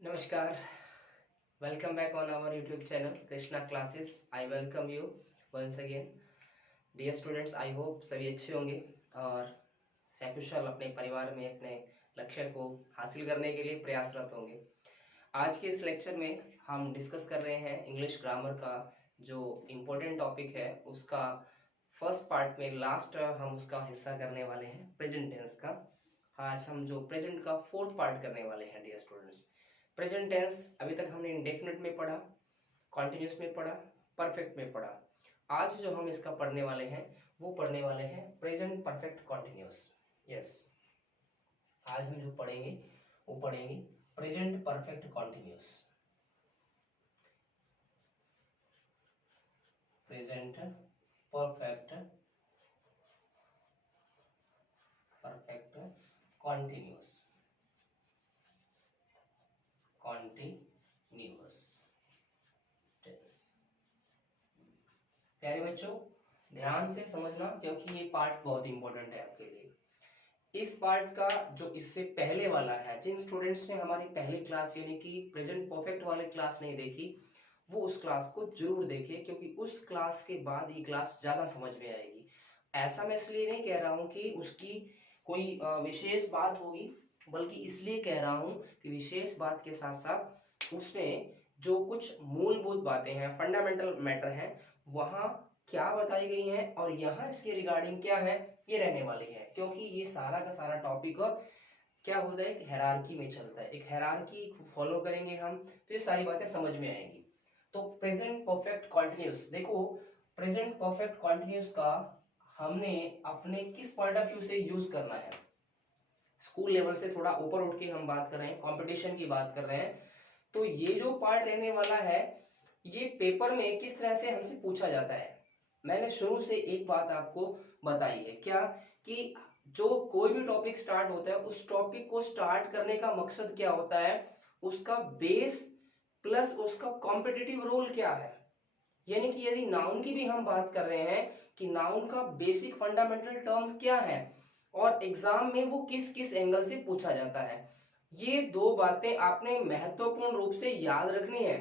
Namaskar. Welcome back on our YouTube channel Krishna Classes. I welcome you once again. Dear students, I hope सभी अच्छे होंगे और सकुशल अपने परिवार में अपने लक्ष्य को हासिल करने के लिए प्रयासरत होंगे। आज के इस लेक्चर में हम डिस्कस कर रहे हैं इंग्लिश ग्रामर का जो इम्पोर्टेंट टॉपिक है उसका फर्स्ट पार्ट में लास्ट हम उसका हिस्सा करने वाले हैं प्रेजेंट टेंस का। आज हम जो प्रेजेंट का फोर्थ पार्ट करने वाले हैं डियर स्टूडेंट्स। प्रेजेंट टेंस अभी तक हमने इंडेफिनिट में पढ़ा, कॉन्टिन्यूस में पढ़ा, परफेक्ट में पढ़ा। आज जो हम इसका पढ़ने वाले हैं वो पढ़ने वाले हैं प्रेजेंट परफेक्ट कॉन्टिन्यूस। यस, आज हम जो पढ़ेंगे वो पढ़ेंगे present perfect continuous. Present perfect continuous tense. प्यारे बच्चों, ध्यान से समझना क्योंकि ये पार्ट बहुत इंपॉर्टेंट है आपके लिए। इस पार्ट का जो इससे पहले वाला है, जिन स्टूडेंट्स ने हमारी पहली क्लास यानी कि प्रेजेंट परफेक्ट वाली क्लास नहीं देखी वो उस क्लास को जरूर देखे, क्योंकि उस क्लास के बाद ये क्लास ज्यादा समझ में आएगी। ऐसा मैं इसलिए नहीं कह रहा हूँ कि उसकी कोई विशेष बात होगी, बल्कि इसलिए कह रहा हूँ कि विशेष बात के साथ साथ उसमें जो कुछ मूलभूत बातें हैं, फंडामेंटल मैटर हैं, वहां क्या बताई गई हैं और यहाँ इसके रिगार्डिंग क्या है ये रहने वाली है। क्योंकि ये सारा का सारा टॉपिक क्या होता है, एक हायरार्की में चलता है, एक हायरार्की फॉलो करेंगे हम तो ये सारी बातें समझ में आएंगी। तो प्रेजेंट परफेक्ट कॉन्टिन्यूस, देखो प्रेजेंट परफेक्ट कॉन्टिन्यूस का हमने अपने किस पॉइंट ऑफ व्यू से यूज करना है। स्कूल लेवल से थोड़ा ऊपर उठ के हम बात कर रहे हैं, कंपटीशन की बात कर रहे हैं। तो ये जो पार्ट रहने वाला है ये पेपर में किस तरह से हमसे पूछा जाता है। मैंने शुरू से एक बात आपको बताई है, क्या कि जो कोई भी टॉपिक स्टार्ट होता है उस टॉपिक को स्टार्ट करने का मकसद क्या होता है, उसका बेस प्लस उसका कॉम्पिटिटिव रोल क्या है। यानी कि यदि नाउन की भी हम बात कर रहे हैं कि नाउन का बेसिक फंडामेंटल टर्म्स क्या है और एग्जाम में वो किस किस एंगल से पूछा जाता है, ये दो बातें आपने महत्वपूर्ण रूप से याद रखनी है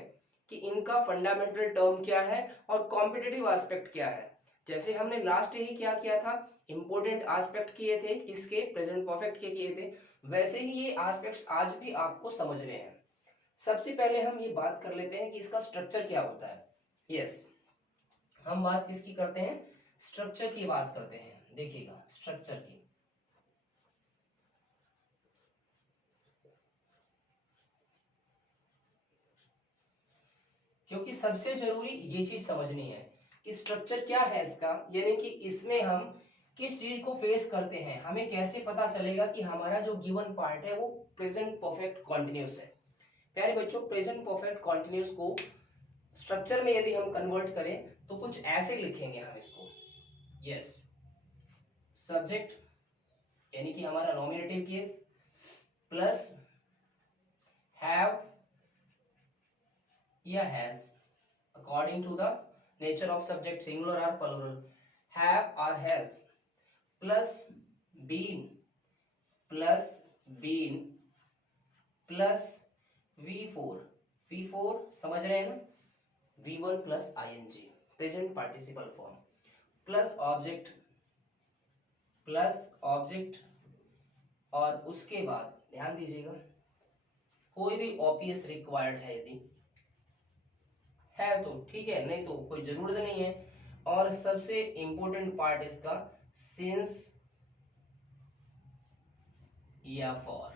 कि इनका फंडामेंटल टर्म क्या है और कॉम्पिटिटिव एस्पेक्ट क्या है। जैसे हमने लास्ट ही क्या किया था, इंपॉर्टेंट एस्पेक्ट किए थे, इसके प्रेजेंट परफेक्ट के किए थे, वैसे ही ये एस्पेक्ट्स आज भी आपको समझने हैं। सबसे पहले हम ये बात कर लेते हैं कि इसका स्ट्रक्चर क्या होता है। यस, हम बात किसकी करते हैं, स्ट्रक्चर की बात करते हैं। देखिएगा स्ट्रक्चर की, क्योंकि सबसे जरूरी ये चीज समझनी है कि स्ट्रक्चर क्या है इसका, यानी कि इसमें हम किस चीज को फेस करते हैं, हमें कैसे पता चलेगा कि हमारा जो गिवन पार्ट है वो प्रेजेंट परफेक्ट कॉन्टिन्यूस है। प्यारे बच्चों, प्रेजेंट परफेक्ट कॉन्टिन्यूस को स्ट्रक्चर में यदि हम कन्वर्ट करें तो कुछ ऐसे लिखेंगे हम इसको। यस, सब्जेक्ट यानी कि हमारा नॉमिनेटिव केस प्लस हैव या has according to the nature of subject, singular or plural, have or has, plus been plus v4 समझ रहे हैं ना, v1 plus ing present participle form plus object और उसके बाद ध्यान दीजिएगा कोई भी ओपीएस रिक्वायर्ड है, यदि है तो ठीक है, नहीं तो कोई जरूरत नहीं है। और सबसे इंपॉर्टेंट पार्ट इसका सिंस या फॉर,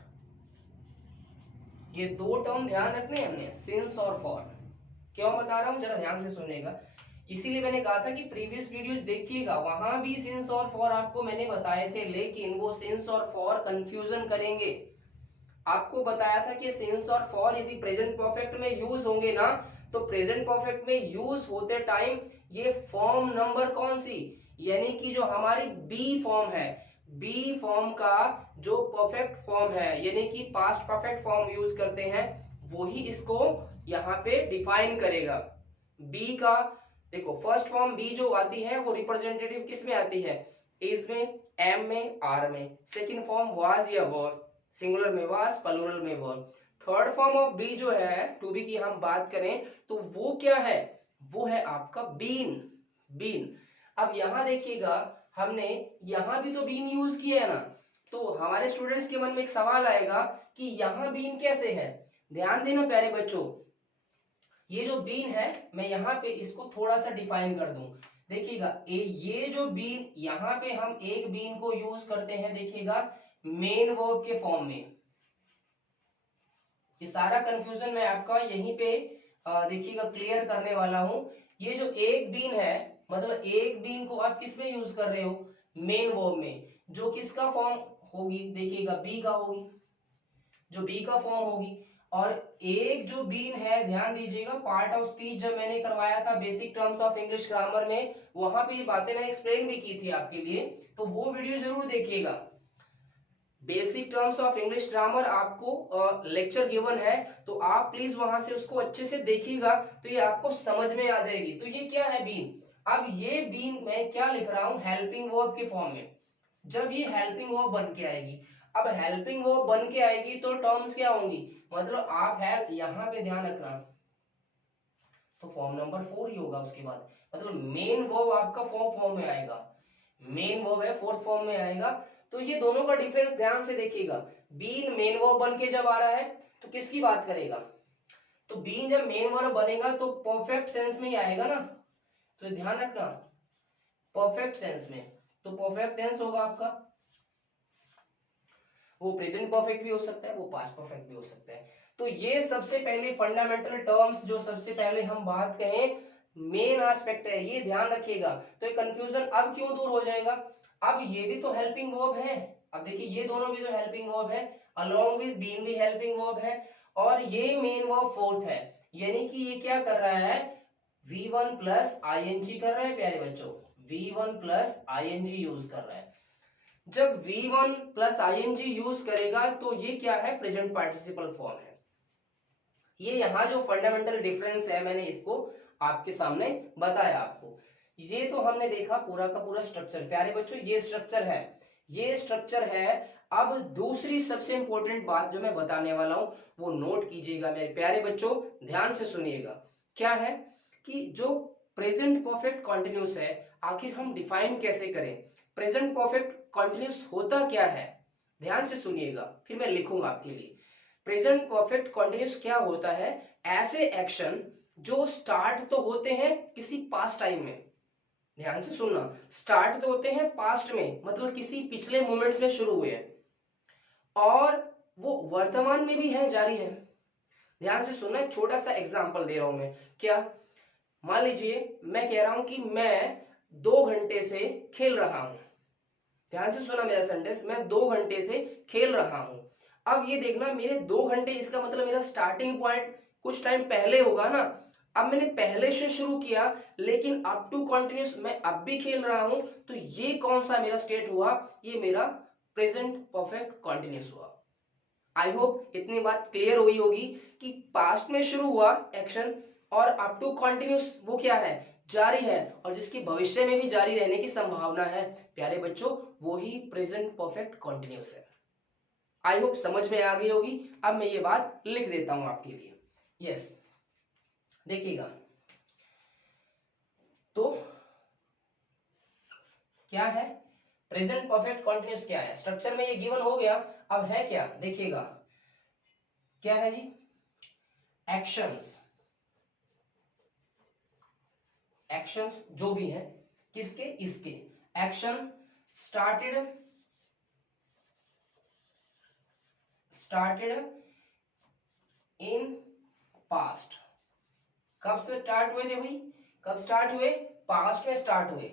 ये दो टर्म ध्यान रखने हैं हमने, सिंस और फॉर। क्यों बता रहा हूं, जरा ध्यान से सुनिएगा। इसीलिए मैंने कहा था कि प्रीवियस वीडियो देखिएगा, वहां भी सिंस और फॉर आपको मैंने बताए थे, लेकिन वो सिंस और फॉर कंफ्यूजन करेंगे। आपको बताया था कि सिंस और फॉर यदि प्रेजेंट परफेक्ट में यूज होंगे ना, तो प्रेजेंट परफेक्ट में यूज होते टाइम ये फॉर्म नंबर कौन सी, यानी कि जो हमारी बी फॉर्म है, बी फॉर्म का जो परफेक्ट फॉर्म है यानी कि पास्ट परफेक्ट फॉर्म यूज करते हैं, वही इसको यहाँ पे डिफाइन करेगा। बी का देखो फर्स्ट फॉर्म बी जो आती है वो रिप्रेजेंटेटिव किस में आती है, इज में, एम में, आर में। सेकंड फॉर्म वाज या वर, सिंगुलर में वाज, प्लूरल में वर। थर्ड फॉर्म ऑफ बी जो है, टू बी की हम बात करें तो वो क्या है, वो है आपका बीन। बीन। अब यहां देखिएगा, हमने यहां भी तो बीन यूज किया है ना, तो हमारे स्टूडेंट्स के मन में एक सवाल आएगा कि यहां बीन कैसे है। ध्यान देना प्यारे बच्चों, ये जो बीन है मैं यहाँ पे इसको थोड़ा सा डिफाइन कर दूं। देखिएगा ये जो बीन, यहाँ पे हम एक बीन को यूज करते हैं, देखिएगा मेन वर्ब के फॉर्म में। ये सारा कंफ्यूजन मैं आपका यहीं पे देखिएगा क्लियर करने वाला हूं। ये जो एक बीन है, मतलब एक बीन को आप किस में यूज कर रहे हो, मेन वर्ब में, जो किसका फॉर्म होगी, देखिएगा बी का होगी, जो बी का फॉर्म होगी। और एक जो बीन है, ध्यान दीजिएगा, पार्ट ऑफ स्पीच जब मैंने करवाया था basic terms of English grammar में, वहां पे ये बातें मैंने एक्सप्लेन भी की थी आपके लिए, तो वो वीडियो जरूर देखिएगा। Basic terms of English grammar आपको लेक्चर गिवन है, तो आप प्लीज वहां से उसको अच्छे से देखिएगा, तो ये आपको समझ में आ जाएगी। तो ये क्या है बीन, अब ये बीन मैं क्या लिख रहा हूं, हेल्पिंग वर्ब के फॉर्म में। जब ये हेल्पिंग वर्ब बन के आएगी, अब हेल्पिंग वर्ब बन के आएगी तो टर्म्स क्या होंगी, मतलब आप हेल्प, यहां पे ध्यान रखना, तो फॉर्म नंबर 4 ही होगा उसके बाद, मतलब मेन वर्ब आपका फोर्थ फॉर्म में आएगा, मेन वर्ब है फोर्थ फॉर्म में आएगा। तो ये दोनों का डिफरेंस ध्यान से देखिएगा, बीन मेन वर्ब बन के जब आ रहा है तो किसकी बात करेगा, तो बीन जब मेन वर्ब बनेगा तो परफेक्ट सेंस में ही आएगा ना, तो ध्यान रखना परफेक्ट सेंस में, तो परफेक्ट टेंस होगा आपका, वो प्रेजेंट परफेक्ट भी हो सकता है, वो पास्ट परफेक्ट भी हो सकता है। तो ये सबसे पहले फंडामेंटल टर्म्स जो सबसे पहले हम बात करें, मेन एस्पेक्ट है, ये ध्यान रखिएगा। तो ये कंफ्यूजन अब क्यों दूर हो जाएगा, अब ये भी तो हेल्पिंग वर्ब है, अब देखिए ये दोनों भी तो हेल्पिंग वर्ब है, अलोंग विद बीन भी हेल्पिंग वर्ब है, और ये मेन वर्ब फोर्थ है, यानी कि ये क्या कर रहा है, V1 प्लस ING कर रहा है प्यारे बच्चों, V1 प्लस ING यूज कर रहा है। जब V1 प्लस ING यूज करेगा तो ये क्या है, प्रेजेंट पार्टिसिपल फॉर्म है। ये यहाँ जो फंडामेंटल डिफरेंस है मैंने इसको आपके सामने बताया आपको। ये तो हमने देखा पूरा का पूरा स्ट्रक्चर प्यारे बच्चों, ये स्ट्रक्चर है, ये स्ट्रक्चर है। अब दूसरी सबसे इंपॉर्टेंट बात जो मैं बताने वाला हूं वो नोट कीजिएगा मेरे प्यारे बच्चों, ध्यान से सुनिएगा। क्या है कि जो प्रेजेंट परफेक्ट कॉन्टिन्यूस है, आखिर हम डिफाइन कैसे करें, प्रेजेंट परफेक्ट कॉन्टिन्यूस होता क्या है, ध्यान से सुनिएगा, फिर मैं लिखूंगा आपके लिए। प्रेजेंट परफेक्ट कॉन्टिन्यूस क्या होता है, ऐसे एक्शन जो स्टार्ट तो होते हैं किसी पास्ट टाइम में, ध्यान से सुनना, स्टार्ट तो होते हैं पास्ट में, मतलब किसी पिछले मोमेंट्स में शुरू हुए हैं, और वो वर्तमान में भी है, जारी है। ध्यान से सुनना, छोटा सा एग्जांपल दे रहा हूं मैं, क्या, मान लीजिए मैं कह रहा हूं कि मैं 2 घंटे से खेल रहा हूं, ध्यान से सुना मेरा सेंटेंस, मैं 2 घंटे से खेल रहा हूं। अब ये देखना, मेरे 2 घंटे, इसका मतलब मेरा स्टार्टिंग पॉइंट कुछ टाइम पहले होगा ना, अब मैंने पहले से शुरू किया लेकिन अप टू कंटिन्यूस मैं अब भी खेल रहा हूं, तो ये कौन सा मेरा स्टेट हुआ, ये मेरा प्रेजेंट परफेक्ट कंटिन्यूस हुआ। आई होप इतनी बात क्लियर हुई होगी कि पास्ट में शुरू हुआ एक्शन और अप टू कंटिन्यूस वो क्या है, जारी है, और जिसकी भविष्य में भी जारी रहने की संभावना है प्यारे बच्चों, वो ही प्रेजेंट परफेक्ट कंटिन्यूस है। आई होप समझ में आ गई होगी। अब मैं ये बात लिख देता हूं आपके लिए, यस देखिएगा, तो क्या है प्रेजेंट परफेक्ट कंटिन्यूस, क्या है, स्ट्रक्चर में ये गिवन हो गया। अब है क्या, देखिएगा क्या है जी, एक्शंस, एक्शंस जो भी है किसके, इसके, एक्शन स्टार्टेड इन पास्ट, कब से स्टार्ट हुए थे भाई, कब स्टार्ट हुए, पास्ट में स्टार्ट हुए,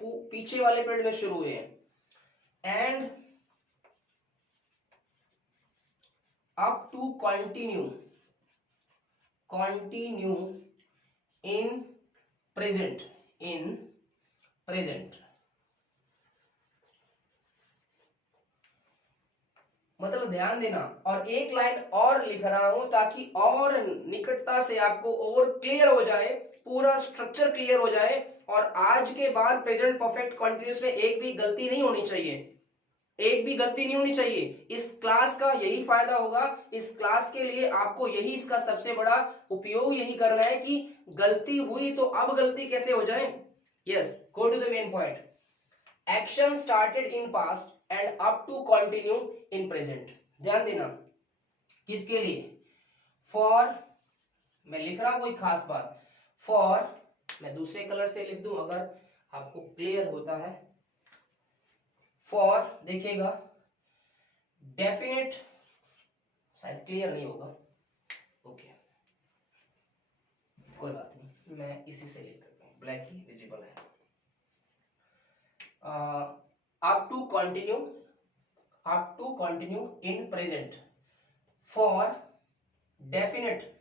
पीछे वाले पीरियड में शुरू हुए हैं, and up to continue in present, मतलब ध्यान देना, और एक लाइन और लिख रहा हूं ताकि और निकटता से आपको और क्लियर हो जाए, पूरा स्ट्रक्चर क्लियर हो जाए, और आज के बाद प्रेजेंट परफेक्ट कंटिन्यूअस में एक भी गलती नहीं होनी चाहिए। एक भी गलती नहीं होनी चाहिए। इस क्लास का यही फायदा होगा, इस क्लास के लिए आपको यही इसका सबसे बड़ा उपयोग यही करना है कि गलती हुई तो अब गलती कैसे हो जाए। Yes, go to the main point. Action started in past and up to continue in present. ध्यान देना, किसके लिए? फॉर, मैं लिख रहा हूं कोई खास बात, फॉर, मैं दूसरे कलर से लिख दूं अगर आपको क्लियर होता है। फॉर देखिएगा, डेफिनेट, शायद क्लियर नहीं होगा, ओके कोई बात नहीं, मैं इसी से लिख देता हूं, ब्लैक ही विजिबल है। Up to continue, up to continue in present, for definite,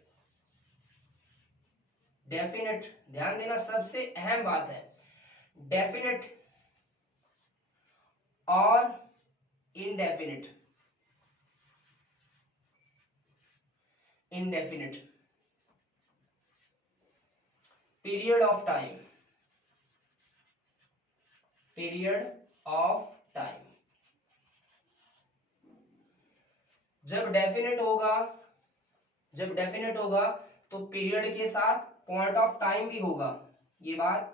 definite, ध्यान देना सबसे अहम बात है, डेफिनेट और indefinite, indefinite period of time, period of time। जब डेफिनेट होगा, जब डेफिनेट होगा तो पीरियड के साथ पॉइंट ऑफ टाइम भी होगा। ये बात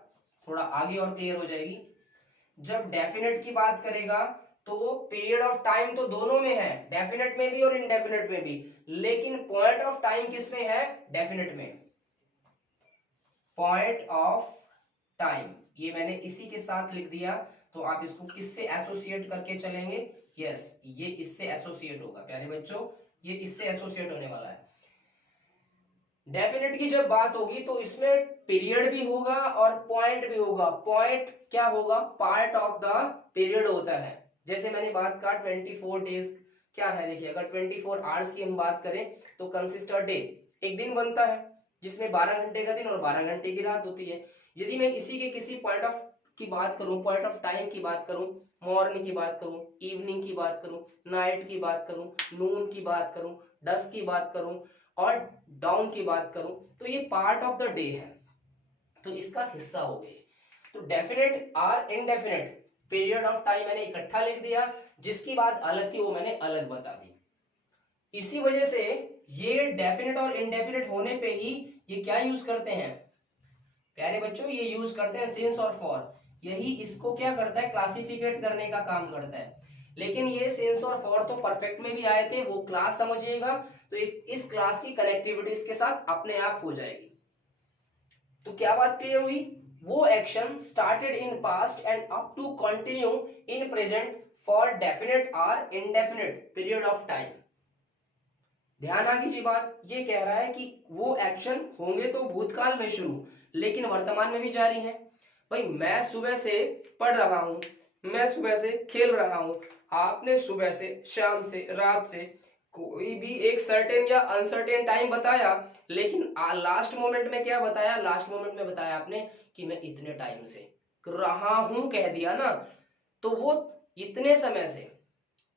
थोड़ा आगे और क्लियर हो जाएगी। जब डेफिनेट की बात करेगा तो पीरियड ऑफ टाइम तो दोनों में है, डेफिनेट में भी और इनडेफिनेट में भी, लेकिन पॉइंट ऑफ टाइम किस में है? डेफिनेट में। पॉइंट ऑफ टाइम ये मैंने इसी के साथ लिख दिया, तो आप इसको किससे एसोसिएट करके चलेंगे? यस, ये इससे एसोसिएट होगा प्यारे बच्चों, ये इससे एसोसिएट होने वाला है। डेफिनेट की जब बात होगी तो इसमें पीरियड भी होगा और पॉइंट भी होगा। पॉइंट क्या होगा? पार्ट ऑफ द पीरियड होता है। जैसे मैंने बात का 24 डेज क्या है, देखिए अगर 24 आवर्स की हम बात करें तो कंसिस्ट अ डे, एक दिन बनता है जिसमें 12 घंटे का दिन और 12 घंटे की रात होती है। यदि मैं इसी के किसी पॉइंट ऑफ की बात करूं, पॉइंट ऑफ टाइम की बात करूं, मॉर्निंग की बात करूं, इवनिंग की बात करूं, नाइट की बात करूं, नून की बात करूं, डस्क की बात करूं और डाउन की बात करूं, तो ये पार्ट ऑफ द डे है, तो इसका हिस्सा हो गए। तो डेफिनेट और इनडेफिनेट पीरियड ऑफ टाइम मैंने इकट्ठा लिख दिया, जिसकी बात अलग थी वो मैंने अलग बता दी। इसी वजह से ये डेफिनेट और इनडेफिनेट होने पे ही ये क्या यूज करते हैं प्यारे बच्चों? ये यूज करते हैं सिंस और फॉर। यही इसको क्या करता है? क्लासिफिकेट करने का काम करता है। लेकिन ये सिंस और फॉर तो परफेक्ट में भी आए थे, वो क्लास समझिएगा तो इस क्लास की कनेक्टिविटी इसके साथ अपने आप हो जाएगी। तो क्या बात क्लियर हुई? वो action started in past and up to continue in present for definite और इनडेफिनेट पीरियड ऑफ टाइम। ध्यान आ गई जी बात? ये कह रहा है कि वो एक्शन होंगे तो भूतकाल में शुरू, लेकिन वर्तमान में भी जारी है। भाई मैं सुबह से पढ़ रहा हूं, मैं सुबह से खेल रहा हूं, आपने सुबह से, शाम से, रात से कोई भी एक सर्टेन या अनसर्टेन टाइम बताया, लेकिन लास्ट मोमेंट में क्या बताया? लास्ट मोमेंट में बताया आपने कि मैं इतने टाइम से कर रहा हूं, कह दिया ना, तो वो इतने समय से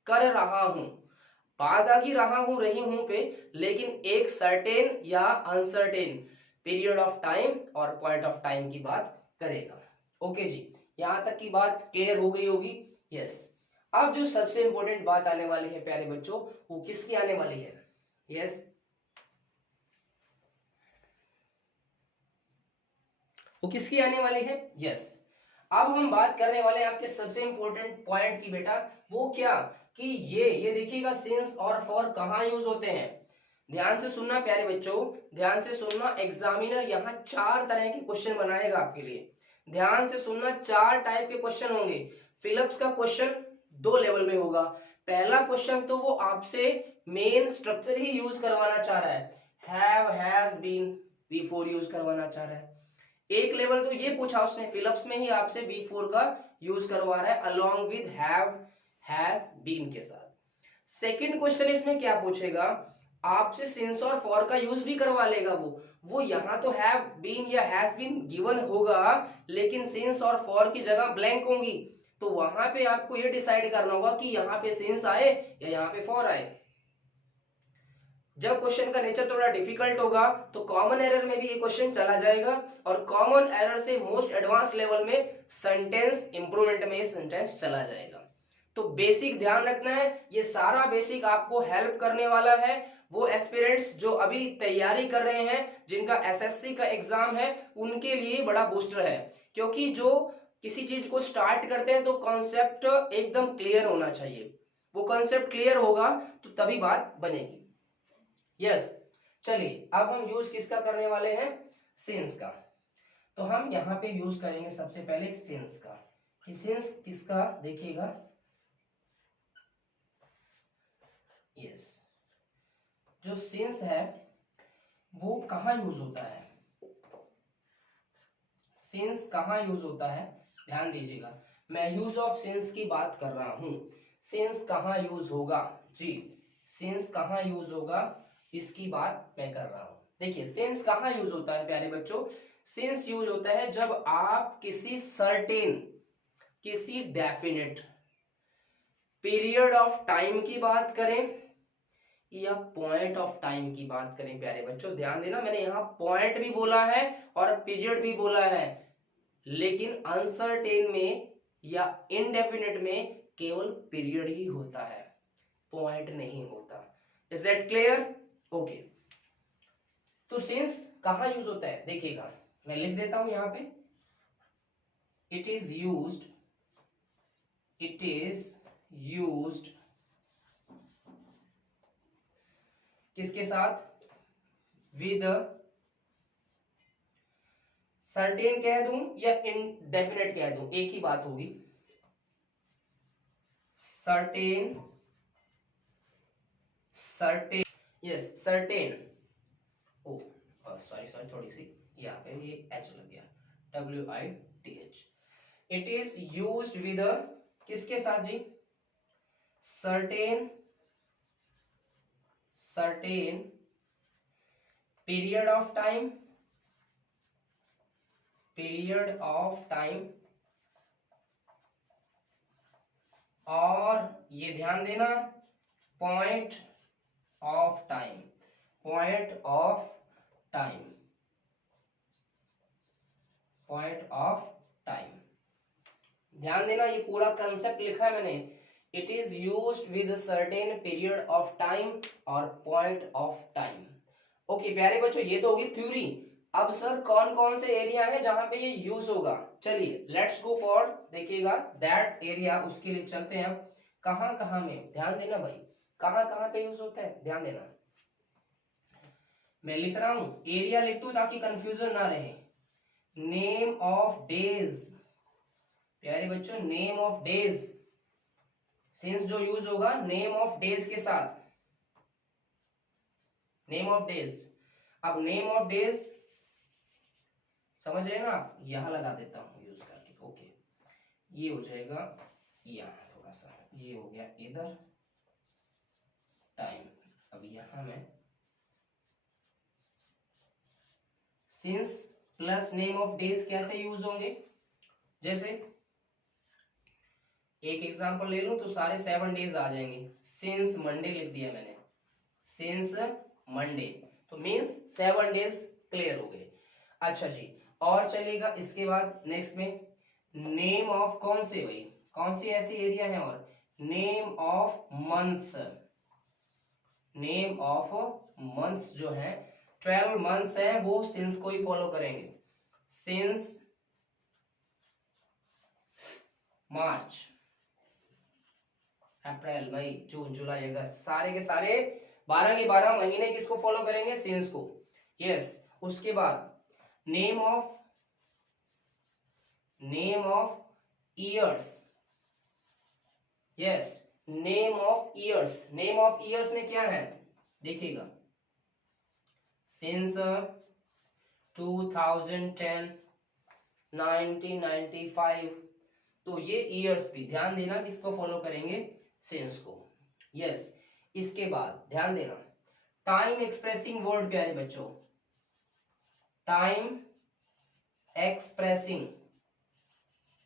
कर रहा हूं, बात आ गई रहा हूं, रही हूं पे, लेकिन एक सर्टेन या अनसर्टेन पीरियड ऑफ टाइम और पॉइंट ऑफ टाइम की बात करेगा। ओके जी, यहां तक की बात क्लियर हो गई होगी? यस। अब जो सबसे इंपॉर्टेंट बात आने वाली है प्यारे बच्चों, वो किसकी आने वाली है? यस, वो किसकी आने वाली है? यस, अब हम बात करने वाले हैं आपके सबसे इंपॉर्टेंट पॉइंट की बेटा। वो क्या कि ये देखिएगा सिंस और फॉर कहां यूज होते हैं। ध्यान से सुनना प्यारे बच्चों, ध्यान से सुनना। एग्जामिनर यहाँ 4 तरह के क्वेश्चन बनाएगा आपके लिए। ध्यान से सुनना, 4 टाइप के क्वेश्चन होंगे। फिलिप्स का क्वेश्चन 2 लेवल में होगा। पहला क्वेश्चन तो वो आपसे मेन स्ट्रक्चर ही यूज करवाना चाह रहा है, have, has, been, before use करवाना चाह रहा है। एक लेवल तो ये पूछा उसने, फिलिप्स में ही आपसे बिफोर का यूज करवा रहा है along with have, has, been के साथ। सेकंड क्वेश्चन इसमें क्या पूछेगा? आपसे सिंस और फॉर का यूज भी करवा लेगा वो यहां तो हैव बीन या हैज बीन गिवन होगा, लेकिन सिंस और फॉर की जगह ब्लैंक होंगी, तो वहां पे आपको ये डिसाइड करना होगा कि यहाँ पे सिंस आए या यहाँ पे फॉर आए। जब क्वेश्चन का नेचर थोड़ा डिफिकल्ट होगा तो कॉमन एरर में भी ये क्वेश्चन चला जाएगा, और कॉमन एरर से मोस्ट एडवांस लेवल में सेंटेंस इंप्रूवमेंट में ये सेंटेंस चला जाएगा। तो बेसिक ध्यान रखना है, ये सारा बेसिक आपको हेल्प करने वाला है वो एस्पिरेंट्स जो अभी तैयारी कर रहे हैं, जिनका एसएससी का एग्जाम है, उनके लिए बड़ा बूस्टर है। क्योंकि जो किसी चीज को स्टार्ट करते हैं तो कॉन्सेप्ट एकदम क्लियर होना चाहिए, वो कॉन्सेप्ट क्लियर होगा तो तभी बात बनेगी। यस, चलिए अब हम यूज किसका करने वाले हैं, सिंस का। तो हम यहाँ पे यूज करेंगे सबसे पहले सिंस का। कि सिंस किसका देखिएगा, यस, जो सिंस है वो कहाँ यूज होता है, सिंस कहाँ यूज होता है, ध्यान दीजिएगा, मैं यूज ऑफ सिंस की बात कर रहा हूं। सिंस कहाँ यूज होगा जी, सिंस कहाँ यूज होगा इसकी बात मैं कर रहा हूं। देखिए सिंस कहाँ यूज होता है प्यारे बच्चों, सिंस यूज होता है जब आप किसी सर्टेन, किसी डेफिनेट पीरियड ऑफ टाइम की बात करें या पॉइंट ऑफ टाइम की बात करें। प्यारे बच्चों ध्यान देना, मैंने यहाँ पॉइंट भी बोला है और पीरियड भी बोला है, लेकिन अनसर्टेन में या इनडेफिनेट में केवल पीरियड ही होता है, पॉइंट नहीं होता। Is that clear? ओके, तो सिंस कहां यूज होता है देखिएगा, मैं लिख देता हूं यहां पे, इट इज यूज्ड किसके साथ, विद सर्टेन कह दूं या इनडेफिनेट कह दूं, एक ही बात होगी, सर्टेन, सर्टेन, यस सर्टेन, ओ सॉरी थोड़ी सी यहाँ पे ये एच लग गया, WITH, it is used with किसके साथ जी, सर्टेन पीरियड ऑफ टाइम, और ये ध्यान देना पॉइंट ऑफ टाइम, ध्यान देना, ये पूरा कंसेप्ट लिखा है मैंने, it is used with certain period of time और पॉइंट ऑफ टाइम। ओके प्यारे बच्चों, ये तो होगी थ्योरी। अब सर कौन कौन से एरिया है जहां पे ये यूज होगा, चलिए लेट्स गो फॉर, देखिएगा दैट एरिया, उसके लिए चलते हैं। कहां कहां में, ध्यान देना भाई, कहां कहां पे यूज होता है, ध्यान देना, मैं लिख रहा हूं, एरिया लिख दूं ताकि कंफ्यूजन ना रहे। नेम ऑफ डेज, प्यारे बच्चों नेम ऑफ डेज, सिंस जो यूज होगा नेम ऑफ डेज के साथ, नेम ऑफ डेज। अब नेम ऑफ डेज समझ रहे हैं ना आप, यहां लगा देता हूं यूज करके, ओके, ये हो जाएगा यहां, थोड़ा सा ये हो गया इधर टाइम। अब यहां में since plus name of days कैसे यूज होंगे, जैसे एक एग्जांपल ले लूं तो सारे 7 डेज आ जाएंगे। सिंस मंडे लिख दिया मैंने, सिंस मंडे, तो मींस 7 डेज क्लियर हो गए। अच्छा जी, और चलेगा इसके बाद नेक्स्ट में नेम ऑफ कौन से, भाई कौन सी ऐसी एरिया है, और name of months, name of months जो है 12 मंथ्स है वो सिंस को ही फॉलो करेंगे, सिंस मार्च अप्रैल मई जून जुलाई अगस्त, सारे के सारे 12 के 12 महीने किसको फॉलो करेंगे, सिंस को। यस, उसके बाद name of years, yes name of years में क्या है देखिएगा, सिंस 2010 1995, तो ये ईयर्स भी ध्यान देना किसको फॉलो करेंगे, सिंस को। यस, इसके बाद ध्यान देना टाइम एक्सप्रेसिंग वर्ड, प्यारे बच्चों टाइम एक्सप्रेसिंग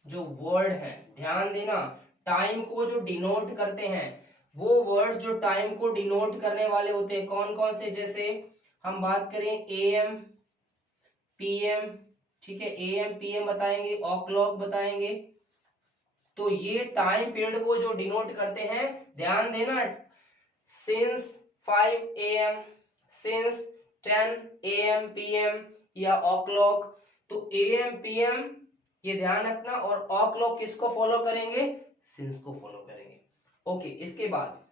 जो वर्ड है, ध्यान देना टाइम को जो डिनोट करते हैं, वो वर्ड्स जो टाइम को डिनोट करने वाले होते हैं कौन कौन से, जैसे हम बात करें AM PM, ठीक है AM PM बताएंगे, ओ क्लॉक बताएंगे, तो ये टाइम पीरियड को जो डिनोट करते हैं, ध्यान देना, since 5 AM, since 10 AM PM या o'clock, तो AM PM ये ध्यान रखना, और o'clock किसको फॉलो करेंगे, सिंस को फॉलो करेंगे। ओके, इसके बाद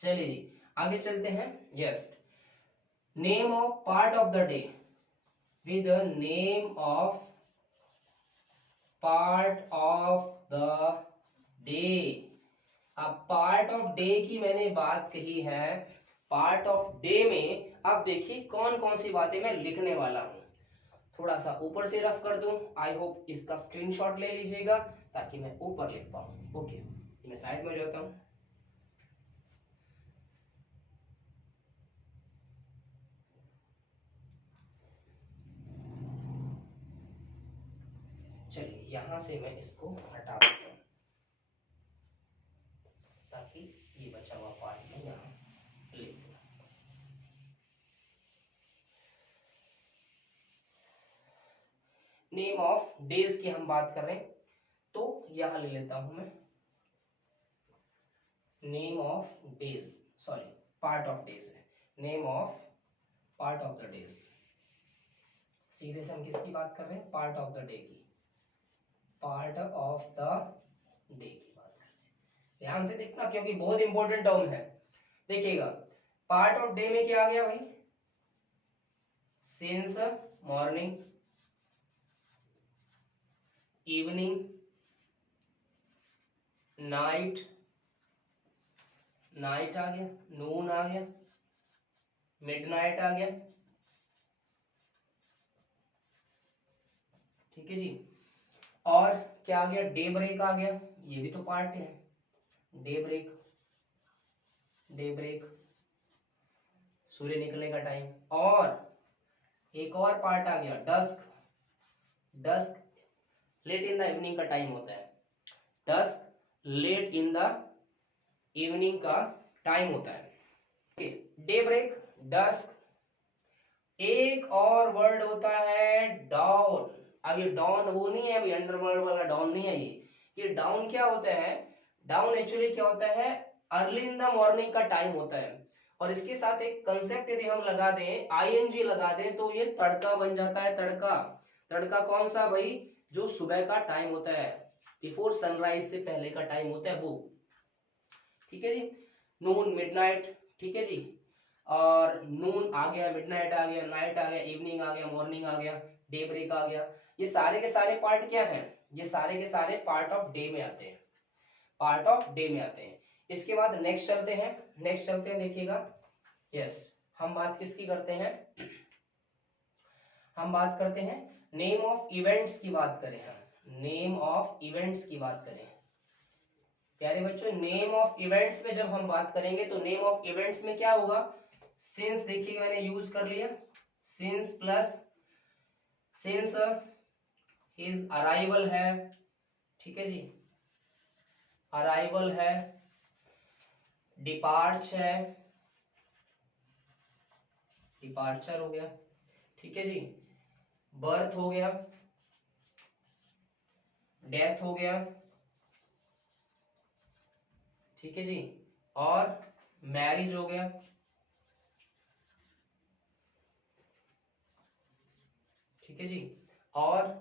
चलिए जी आगे चलते हैं। Yes, name of part of the day, with name of part of the day. अब पार्ट ऑफ डे की मैंने बात कही है, पार्ट ऑफ डे में अब देखिए कौन कौन सी बातें मैं लिखने वाला हूं। थोड़ा सा ऊपर से रफ कर दूं, आई होप इसका स्क्रीनशॉट ले लीजिएगा ताकि मैं ऊपर लिख पाऊं। ओके, मैं साइड में हो जाता हूं। चलिए यहां से मैं इसको हटा देता हूं ताकि ये बचा हुआ पार्ट में यहां लिख दूं। नेम ऑफ डेज की हम बात कर रहे हैं, तो यहां ले लेता हूं मैं name of days, sorry part of days है, name of part of the days. सीधे से हम किसकी बात कर रहे हैं, पार्ट ऑफ द डे की, पार्ट ऑफ द डे की बात कर रहे हैं। ध्यान से देखना क्योंकि बहुत इंपॉर्टेंट टर्म है। देखिएगा पार्ट ऑफ डे में क्या आ गया भाई, since morning, evening, night, night आ गया, नून आ गया, मिडनाइट आ गया, ठीक है जी। और क्या आ गया, डे ब्रेक आ गया, ये भी तो पार्ट है, डे ब्रेक, डे ब्रेक सूर्य निकलने का टाइम। और एक और पार्ट आ गया dusk, dusk late in the evening का टाइम होता है, dusk late in the evening का टाइम होता है। डे ब्रेक, डस्क, एक और वर्ड होता है डाउन। अब ये डाउन वो नहीं है, अंडरवर्ल्ड वाला डाउन नहीं है ये डाउन क्या होता है, डाउन एक्चुअली क्या होता है, अर्ली इन द मॉर्निंग का टाइम होता है। और इसके साथ एक कंसेप्ट यदि हम लगा दें, आईएनजी लगा दें, तो ये तड़का बन जाता है, तड़का। तड़का कौन सा भाई, जो सुबह का टाइम होता है, बिफोर सनराइज से पहले का टाइम होता है वो, ठीक है जी। नून, मिडनाइट, ठीक है जी। और नून आ गया, मिडनाइट आ गया, नाइट आ गया, इवनिंग आ गया, मॉर्निंग आ गया, डे ब्रेक आ गया। ये सारे के सारे पार्ट क्या हैं, ये सारे के सारे पार्ट ऑफ डे में आते हैं, पार्ट ऑफ डे में आते हैं। इसके बाद नेक्स्ट चलते हैं, नेक्स्ट चलते हैं, देखिएगा। यस, हम बात किसकी करते हैं, हम बात करते हैं नेम ऑफ इवेंट्स की बात करें, हम नेम ऑफ इवेंट्स की बात करें। प्यारे बच्चों, नेम ऑफ इवेंट्स में जब हम बात करेंगे तो नेम ऑफ इवेंट्स में क्या होगा, सिंस देखिए मैंने यूज कर लिया, since plus since his arrival है, ठीक है जी, अराइवल है, डिपार्चर है, डिपार्चर हो गया, ठीक है जी, बर्थ हो गया, डेथ हो गया, ठीक है जी, और मैरिज हो गया, ठीक है जी, और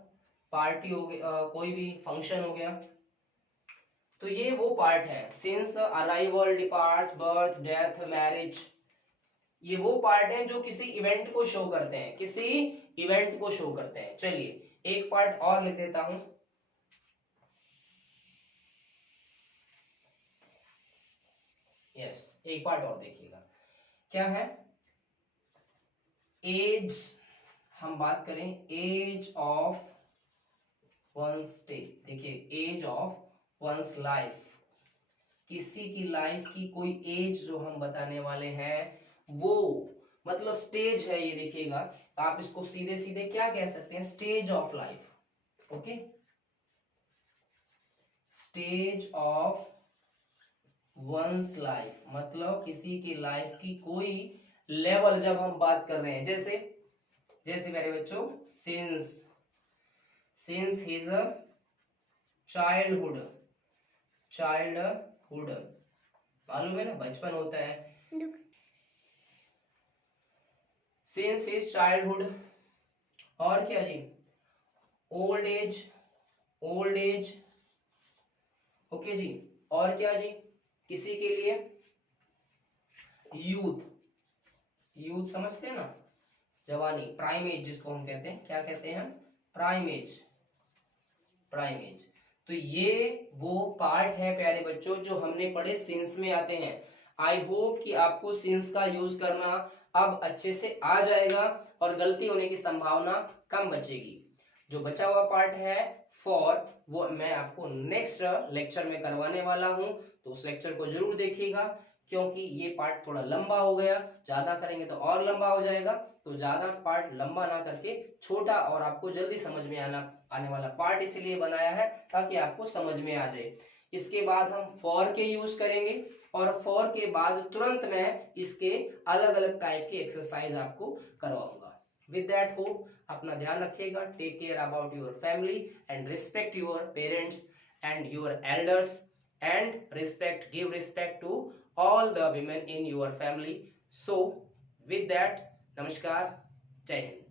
पार्टी हो गया, कोई भी फंक्शन हो गया। तो ये वो पार्ट है, since, arrival, depart, birth, death, marriage, ये वो पार्ट है जो किसी इवेंट को शो करते हैं, किसी इवेंट को शो करते हैं। चलिए एक पार्ट और लिख देता हूं, यस, एक पार्ट और देखिएगा क्या है, एज, हम बात करें एज ऑफ वंस डे। देखिए एज ऑफ वंस लाइफ, किसी की लाइफ की कोई एज जो हम बताने वाले हैं, वो मतलब स्टेज है ये, देखिएगा आप इसको सीधे सीधे क्या कह सकते हैं, stage of life. Okay, stage of one's life मतलब किसी की लाइफ की कोई लेवल जब हम बात कर रहे हैं, जैसे जैसे मेरे बच्चों, since, since his childhood, childhood मालूम है ना, बचपन होता है। सिंस हिज चाइल्डहुड, और क्या जी, old age, old age, okay जी, और क्या जी, किसी के लिए यूथ, यूथ समझते हैं ना, जवानी, प्राइम एज जिसको हम कहते हैं, क्या कहते हैं हम, प्राइम एज, प्राइम एज। तो ये वो पार्ट है प्यारे बच्चों जो हमने पढ़े सिंस में आते हैं। आई होप कि आपको सिंस का यूज करना अब अच्छे से आ जाएगा और गलती होने की संभावना कम बचेगी। जो बचा हुआ पार्ट है फॉर, वो मैं आपको नेक्स्ट लेक्चर में करवाने वाला हूं, तो उस लेक्चर को जरूर देखिएगा, क्योंकि ये पार्ट थोड़ा लंबा हो गया, ज्यादा करेंगे तो और लंबा हो जाएगा। तो ज्यादा पार्ट लंबा ना करके छोटा और आपको जल्दी समझ में आने वाला पार्ट इसलिए बनाया है ताकि आपको समझ में आ जाए। इसके बाद हम फॉर के यूज करेंगे और फॉर के बाद तुरंत मैं इसके अलग अलग टाइप के एक्सरसाइज आपको करवाऊंगा। विद दैट होप, अपना ध्यान रखिएगा, take care about your family and respect your parents and your elders and respect, give respect to all the women in your family. So with that, नमस्कार, जय हिंद।